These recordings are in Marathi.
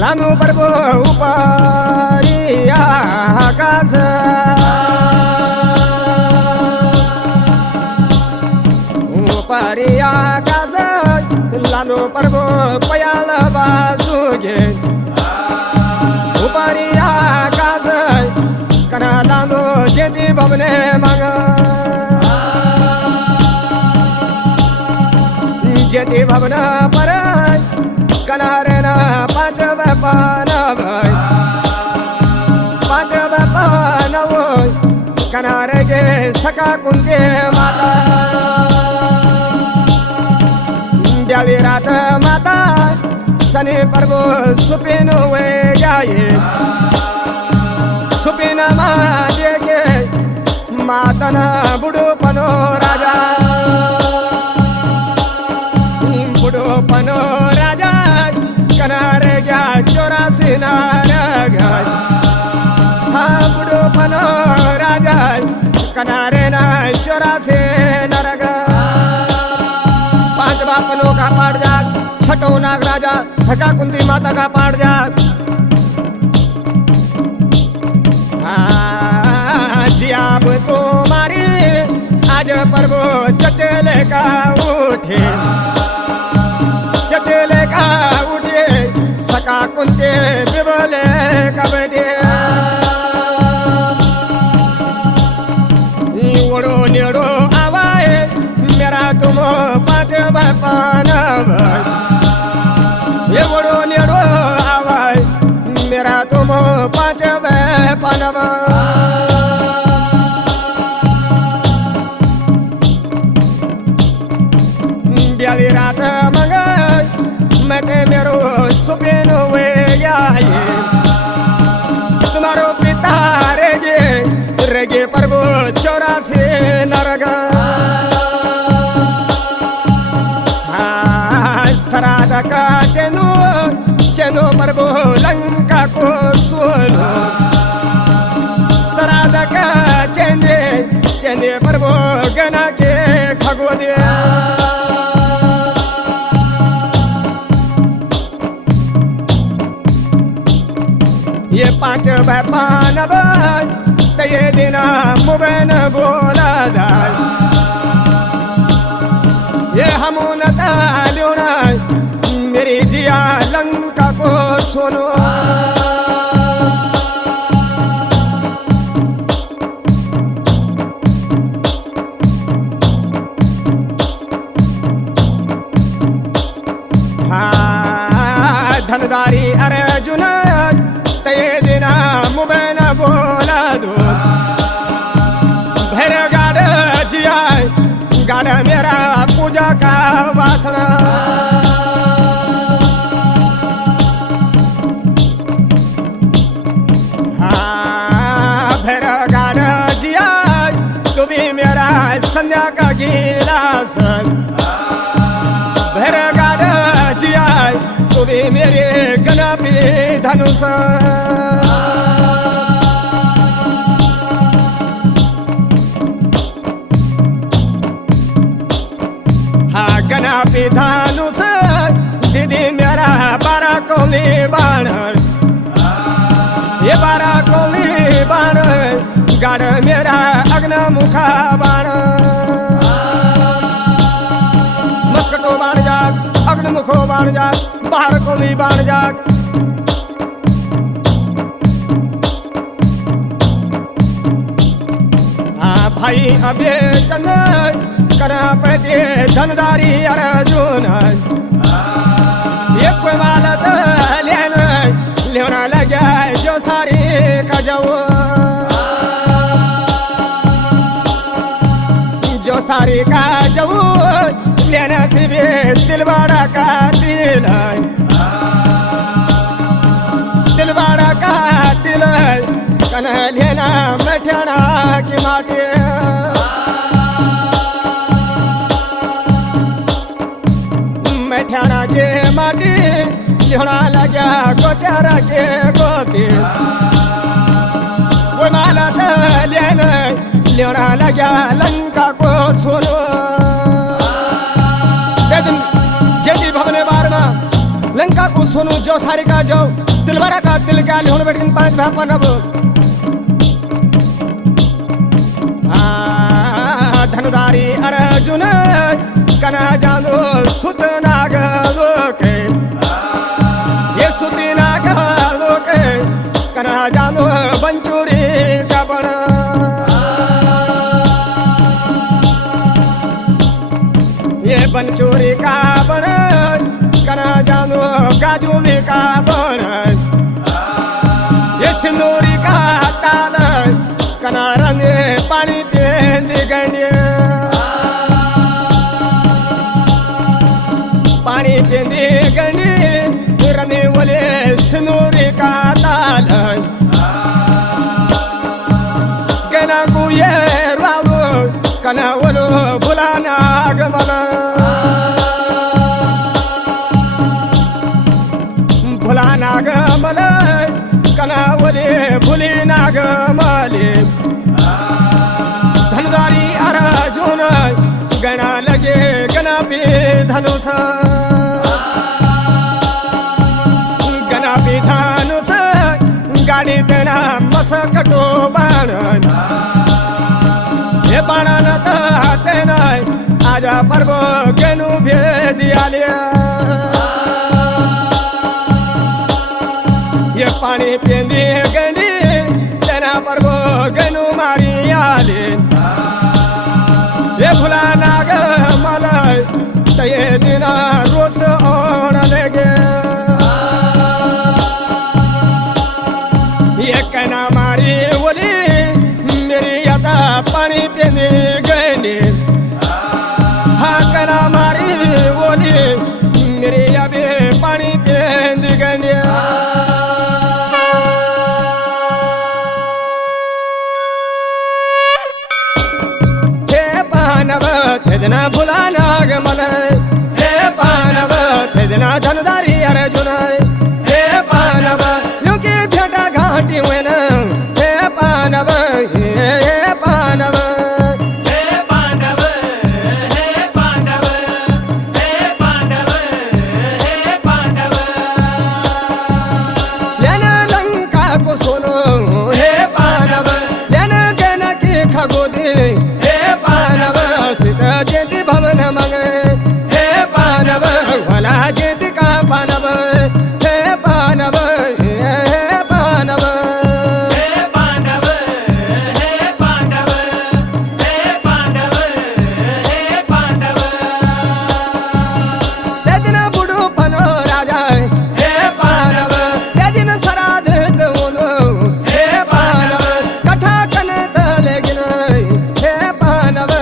लानु पर्वो उपारी आकाश उपारी आकाश लानु पर्वो पयाल बासुगे उपारी आकाश कना लानु जेती भवने मागा जेती भवन पर कनारेना पाँच बापान भाई पाँच बापान वो कनारे के सका कुंके माता ब्याली रात माता सनी पर्वो सुपिन हुए जाए सुपिन माते के मातना बुढ़ो पनो राजा बुढ़ो पनो राजा कनारे गया 84 नारगाय हाँ बुढ़ो पनो राजा कनारे ना 84 नारगाय पांच बापनों का पाठ जाग छठों नाग राजा सका कुंती माता का पाठ जाग जियाब तुम्हारी आज पर्वो चचले का उठे चचले का उठे सका कुंते बिबले कबडे ओड़ो नेड़ो आवाए मेरा तुम पाँच बापान भाई ये ओड़ो नेड़ो आवाए मेरा तुम पाँच बापान ब्याली रात मंगा मैं मेरो सुपिन हुए जाए तुम्हारो पिता रेगे पर्वो 84 नरगा सराद का चेनो चेनो पर्वो लंका को सुनो सराद का चेंदे चेंदे पर्वो गना के खगो दिया ये पाँच बापान भाई ते दिन मुबेन बोला दाई ये हमून ताल्योना मेरी जिया लंका को सुनो हाँ धनदारी अर्जुन दिन मुबेन बोला दो भैर गाड़ जिया गाड़ मेरा पूजा का वासना हाँ भैर गाड़ जिया तू भी मेरा संध्या का गिलास भैर गाड़ जिया तू भी मेरे गणपी धनुष हाँ गणपी धनुष दीदी मेरा 12 कोली बाण ये 12 कोली बाण गाड़ मेरा अग्नमुखा बाण मस्कटो बाण जाग अग्नमुखो बाण जाग 12 कोली बाण जाग हाँ भाई अबे चंद करा पे धनदारी अर्जुन ये कोई मालत लेना लगा जो सारी का जो सारी का जाऊ लेना से भी दिल बड़ा का दिल बड़ा का दिल कन लेना मठना की माटी मठना के माटी लिहना लगा गोचारा के गोती वो माला लेना लगा लंका को सुनो सोनू जो सारी का जो दिल बड़ा का दिल क्या लिहोन बैठ पांच भापन अब धनदारी अर्जुन कना जानो सुत नाग लोके ये सुती नाग लोके कना जानो बंचूरी का बण ये बंचूरी का बण कना जानो गाजूली का बण ये सिंदूरी का ताल कना रंगे पानी पेंदी गंडिया पानी पेंदी गंडी रंगे बोले सिंदूरी का ताल गना कुये रावो कना वलो बुलाना गमला भुलाना गमला कना वले भुली नागमले धनदारी अर्जुन गणा लगे गणा पे धनुष गणा पे धनुष गाडी तेना मसकटो बाण हे बाणान तेना आजा पर्व गेनु भेदी आलिया ये पानी पेंदी गंडी तेना पर्व गनु मारी आले ये भुला नाग मलय तये दिना रोस ओण लगे ये कना मारी बोली मेरी यादा पानी पेंदी गंडी हाँ कना मारी बोली मेरी याबे पानी पेंदी गंडी तेजना भुलाना गमल हे पानव तेजना धनदारी अर्जुन हे पानव युके भेटा घाटी वेन हे पानव हे पानव हे पांडव हे पांडव हे पांडव हे पांडव लेन लंका को सोनो हे पानव लेन गन की खगोदी हे पानव जयति भवन मंग हे पानव भला जयति का पानव हे पानव हे पानव हे पांडव हे पांडव हे पांडव हे पांडव ते दिन बुडू पनो राजा हे पानव ते दिन सराध दोनो हे पानव कथा कन तले गिन हे पानव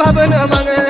भवन मंगे